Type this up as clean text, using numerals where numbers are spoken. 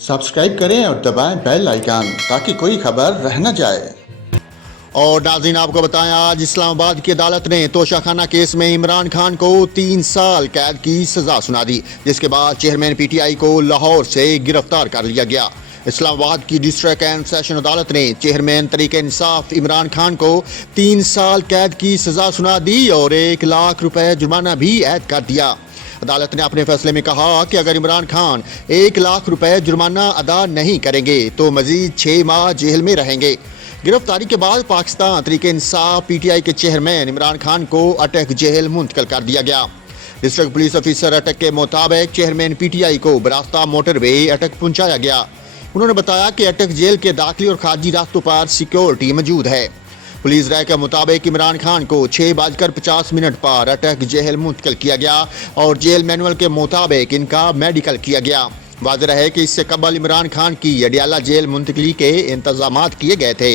Subscribe करें और दबाएं बेल आइकन ताकि कोई खबर रह न जाए। और नाज़रीन, आपको बताएं, आज इस्लामाबाद की अदालत ने तोशाखाना केस में इमरान खान को 3 साल कैद की सजा सुना दी, जिसके बाद चेयरमैन पीटीआई को लाहौर से गिरफ्तार कर लिया गया। इस्लामाबाद की डिस्ट्रिक्ट एंड सेशन अदालत ने चेयरमैन तरीके इंसाफ इमरान खान को 3 साल कैद की सजा सुना दी और 1 लाख रुपए जुर्माना भी ऐड कर दिया। अदालत ने अपने फैसले में कहा कि अगर इमरान खान 1 लाख रुपए जुर्माना अदा नहीं करेंगे तो मजीद 6 माह जेल में रहेंगे। गिरफ्तारी के बाद पाकिस्तान तरीके इंसाफ पीटीआई के चेयरमैन इमरान खान को अटक जेल मुंतकिल कर दिया गया। डिस्ट्रिक्ट पुलिस ऑफिसर अटक के मुताबिक चेयरमैन पीटीआई को बरास्ता मोटरवे अटक पहुंचाया गया। उन्होंने बताया कि अटक जेल के दाखिली और खारजी रास्तों पर सिक्योरिटी मौजूद है। पुलिस राय के मुताबिक इमरान खान को 6:50 पर अटक जेल मुंतकिल किया गया और जेल मैनुअल के मुताबिक इनका मेडिकल किया गया। वाज़ेह है कि इससे कबल इमरान खान की अडियाला जेल मुंतकिली के इंतजामात किए गए थे।